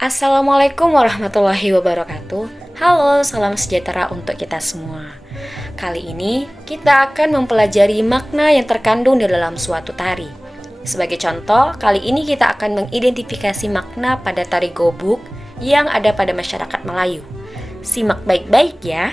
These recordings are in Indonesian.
Assalamualaikum warahmatullahi wabarakatuh. Halo, salam sejahtera untuk kita semua. Kali ini kita akan mempelajari makna yang terkandung di dalam suatu tari. Sebagai contoh, kali ini kita akan mengidentifikasi makna pada tari gobuk yang ada pada masyarakat Melayu. Simak baik-baik ya.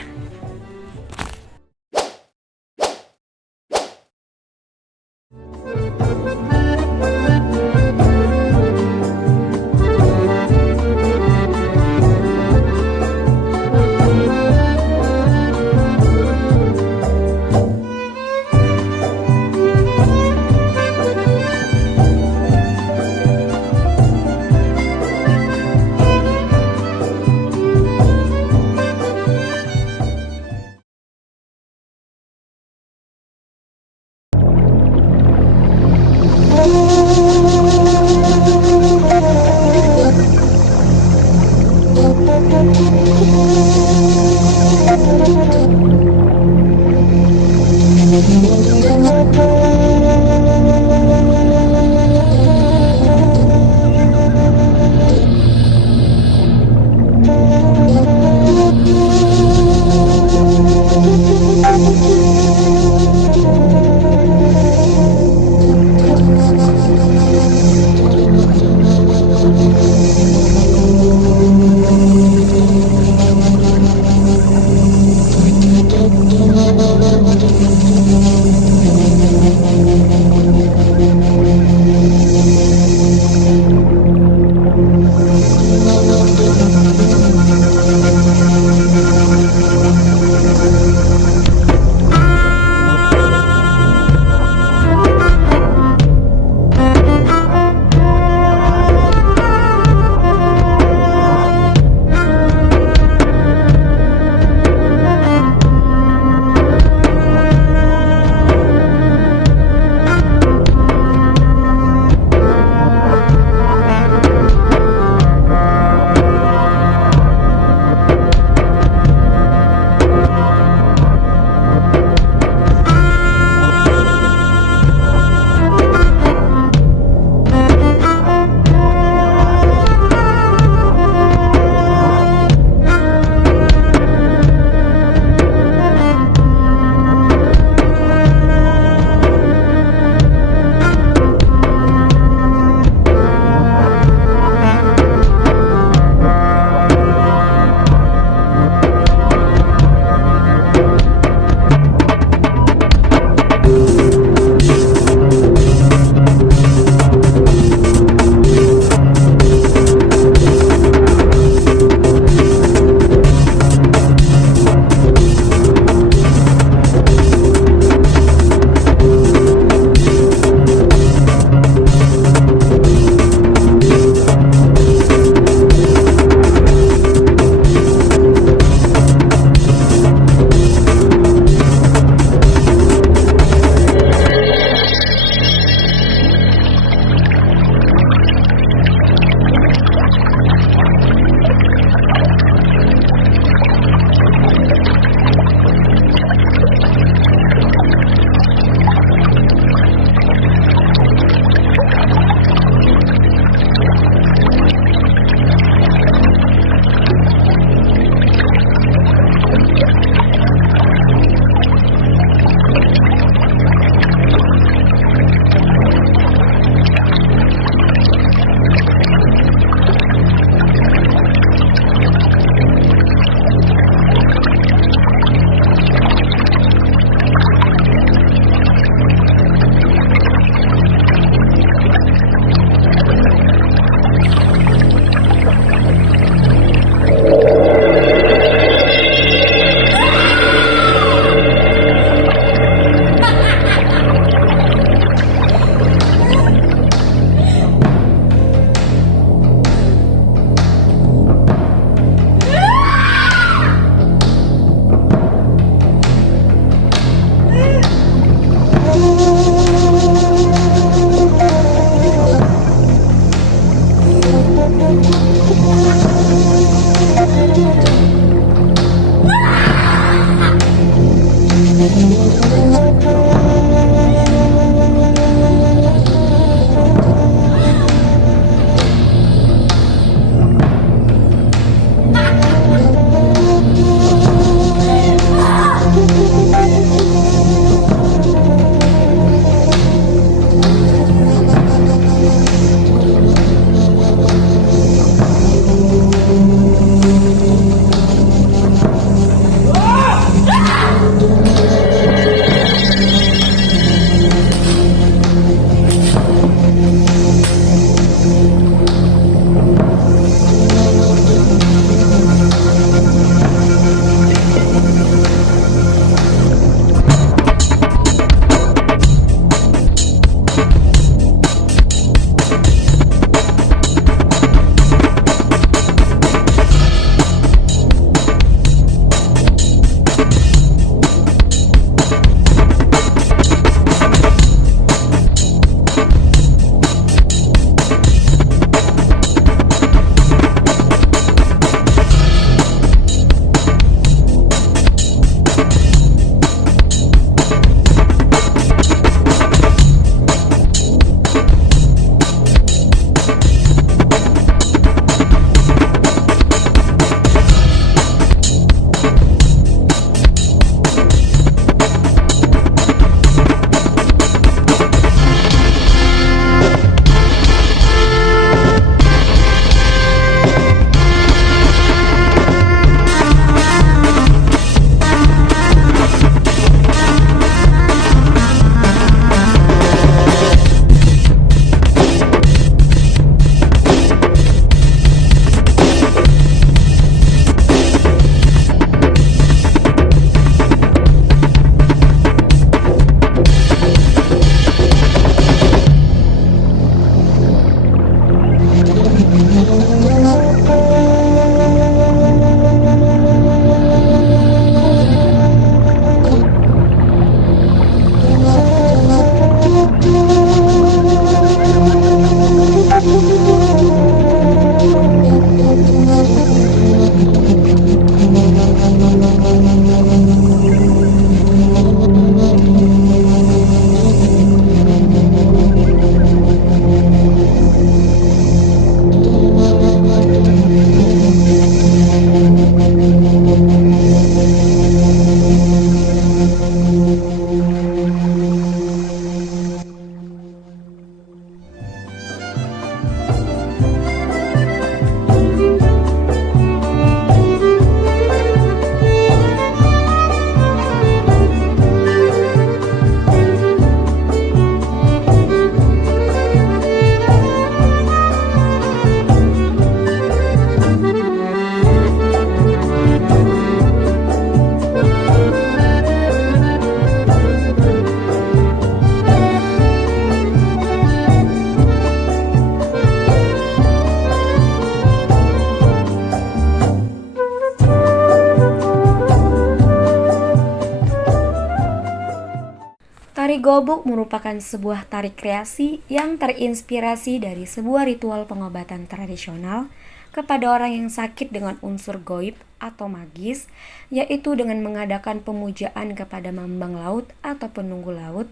Tari gobuk merupakan sebuah tari kreasi yang terinspirasi dari sebuah ritual pengobatan tradisional kepada orang yang sakit dengan unsur goib atau magis, yaitu dengan mengadakan pemujaan kepada mambang laut atau penunggu laut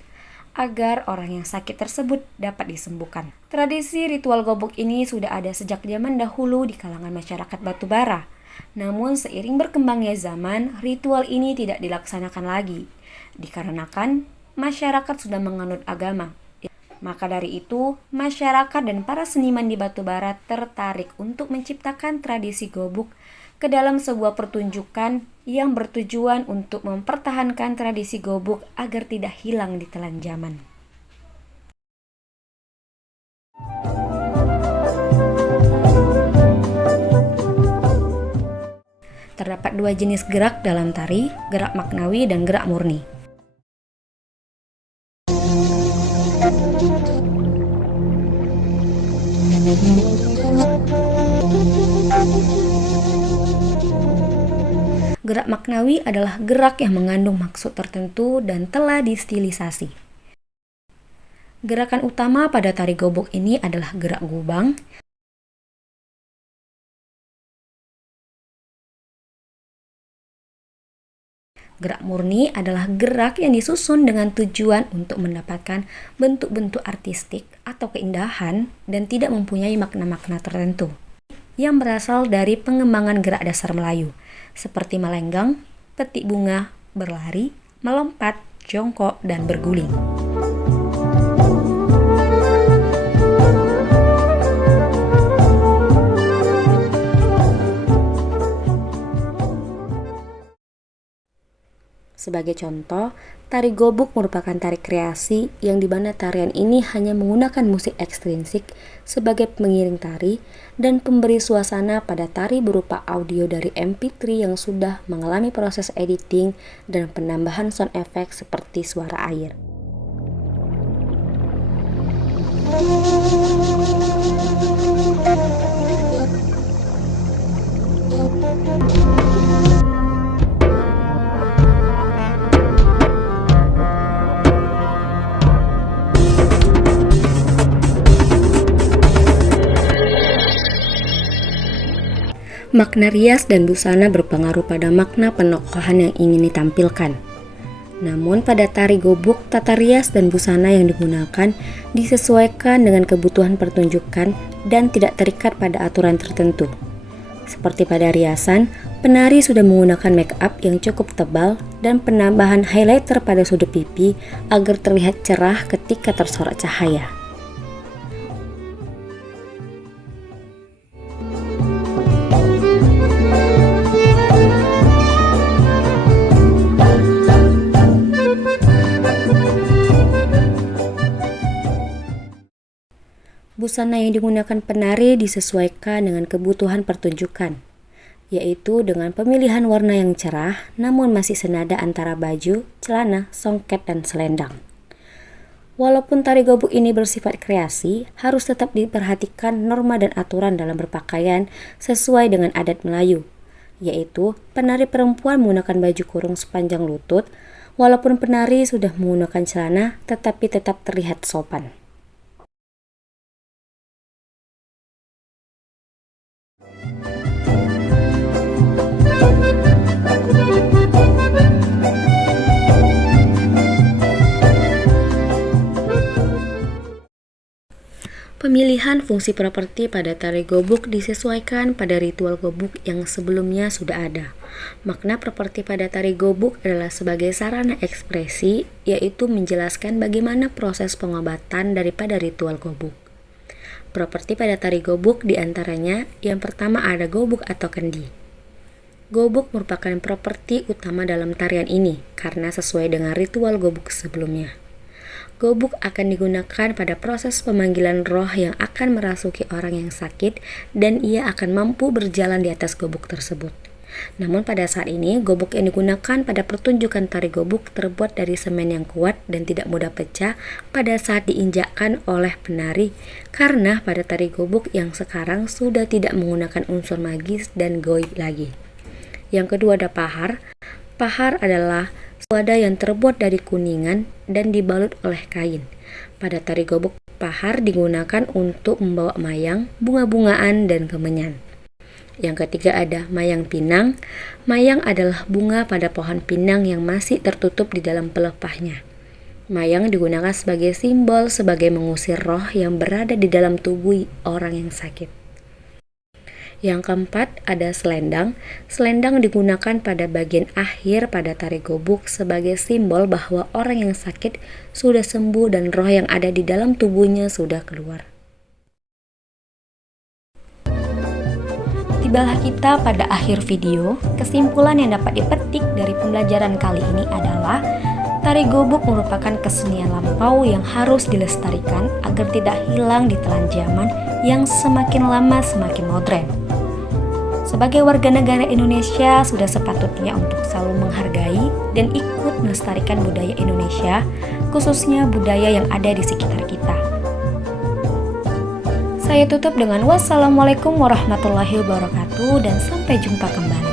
agar orang yang sakit tersebut dapat disembuhkan. Tradisi ritual gobuk ini sudah ada sejak zaman dahulu di kalangan masyarakat Batubara. Namun seiring berkembangnya zaman, ritual ini tidak dilaksanakan lagi, dikarenakan masyarakat sudah menganut agama. Maka dari itu, masyarakat dan para seniman di Batubara tertarik untuk menciptakan tradisi gobuk ke dalam sebuah pertunjukan yang bertujuan untuk mempertahankan tradisi gobuk agar tidak hilang di telan zaman. Terdapat dua jenis gerak dalam tari, gerak maknawi dan gerak murni. Gerak maknawi adalah gerak yang mengandung maksud tertentu dan telah distilisasi. Gerakan utama pada tari gobok ini adalah gerak gubang, Gerak murni adalah gerak yang disusun dengan tujuan untuk mendapatkan bentuk-bentuk artistik atau keindahan dan tidak mempunyai makna-makna tertentu yang berasal dari pengembangan gerak dasar Melayu, seperti melenggang, petik bunga, berlari, melompat, jongkok, dan berguling. Sebagai contoh, tari gobuk merupakan tari kreasi yang di mana tarian ini hanya menggunakan musik ekstrinsik sebagai pengiring tari dan pemberi suasana pada tari berupa audio dari MP3 yang sudah mengalami proses editing dan penambahan sound effect seperti suara air. Makna rias dan busana berpengaruh pada makna penokohan yang ingin ditampilkan. Namun pada tari gobuk, tata rias dan busana yang digunakan disesuaikan dengan kebutuhan pertunjukan dan tidak terikat pada aturan tertentu. Seperti pada riasan, penari sudah menggunakan make up yang cukup tebal dan penambahan highlighter pada sudut pipi agar terlihat cerah ketika tersorot cahaya. Busana yang digunakan penari disesuaikan dengan kebutuhan pertunjukan, yaitu dengan pemilihan warna yang cerah namun masih senada antara baju, celana, songket, dan selendang. Walaupun tari gobuk ini bersifat kreasi, harus tetap diperhatikan norma dan aturan dalam berpakaian sesuai dengan adat Melayu, yaitu penari perempuan menggunakan baju kurung sepanjang lutut, walaupun penari sudah menggunakan celana tetapi tetap terlihat sopan. Pemilihan fungsi properti pada tari gobuk disesuaikan pada ritual gobuk yang sebelumnya sudah ada. Makna properti pada tari gobuk adalah sebagai sarana ekspresi, yaitu menjelaskan bagaimana proses pengobatan daripada ritual gobuk. Properti pada tari gobuk diantaranya, yang pertama ada gobuk atau kendi. Gobuk merupakan properti utama dalam tarian ini karena sesuai dengan ritual gobuk sebelumnya. Gobuk akan digunakan pada proses pemanggilan roh yang akan merasuki orang yang sakit dan ia akan mampu berjalan di atas gobuk tersebut. Namun pada saat ini, gobuk yang digunakan pada pertunjukan tari gobuk terbuat dari semen yang kuat dan tidak mudah pecah pada saat diinjakkan oleh penari karena pada tari gobuk yang sekarang sudah tidak menggunakan unsur magis dan goib lagi. Yang kedua ada pahar. Pahar adalah wadah yang terbuat dari kuningan dan dibalut oleh kain. Pada tari gobuk, pahar digunakan untuk membawa mayang, bunga-bungaan, dan kemenyan. Yang ketiga ada mayang pinang. Mayang adalah bunga pada pohon pinang yang masih tertutup di dalam pelepahnya. Mayang digunakan sebagai simbol sebagai mengusir roh yang berada di dalam tubuh orang yang sakit. Yang keempat ada selendang. Selendang digunakan pada bagian akhir pada tari gobuk sebagai simbol bahwa orang yang sakit sudah sembuh dan roh yang ada di dalam tubuhnya sudah keluar. Tibalah kita pada akhir video. Kesimpulan yang dapat dipetik dari pembelajaran kali ini adalah tari gobuk merupakan kesenian lampau yang harus dilestarikan agar tidak hilang di telan zaman yang semakin lama semakin modern. Sebagai warga negara Indonesia, sudah sepatutnya untuk selalu menghargai dan ikut melestarikan budaya Indonesia, khususnya budaya yang ada di sekitar kita. Saya tutup dengan wassalamualaikum warahmatullahi wabarakatuh dan sampai jumpa kembali.